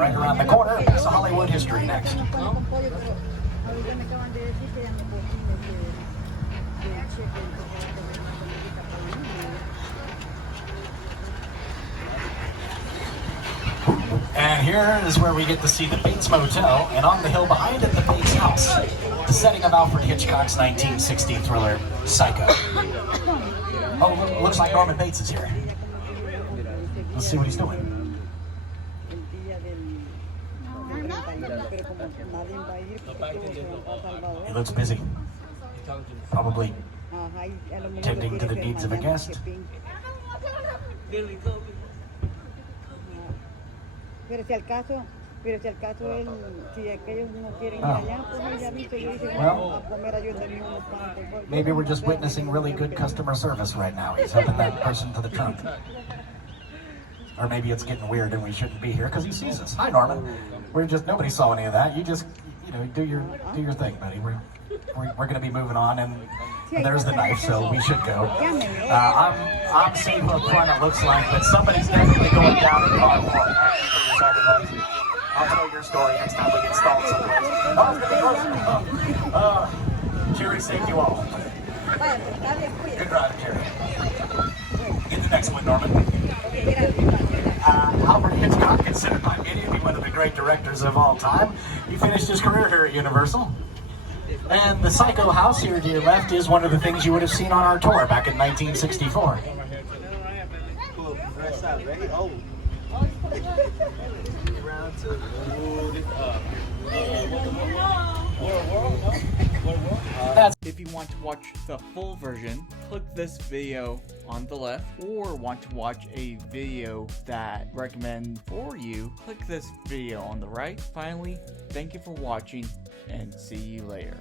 right around the corner, a piece of Hollywood history next. And here is where we get to see the Bates Motel, and on the hill behind it, the Bates House, the setting of Alfred Hitchcock's 1960 thriller, Psycho. Oh, looks like Norman Bates is here. Let's see what he's doing. He looks busy. Probably tending to the needs of a guest. Pero si al caso él, si aquellos no quieren ir allá, pues ya visto, yo dije, Well, a comer ayuda de unos cuantos. maybe we're just witnessing really good customer service right now. He's helping that person to the trunk. Or maybe it's getting weird and we shouldn't be here because he sees us. Hi, Norman. Nobody saw any of that. You just, do your thing, buddy. We're going to be moving on, and there's the knife, so we should go. I'm seeing what front it looks like, but somebody's definitely going down in car one. I'll tell your story next time we get stalled someplace. Jerry saved you all. Good drive, Jerry. Get the next one, Norman. Alfred Hitchcock, considered by many to be one of the great directors of all time. He finished his career here at Universal. And the Psycho House here to your left is one of the things you would have seen on our tour back in 1964. If you want to watch the full version, click this video on the left, or want to watch a video that recommend for you, click this video on the right. Finally, thank you for watching and see you later.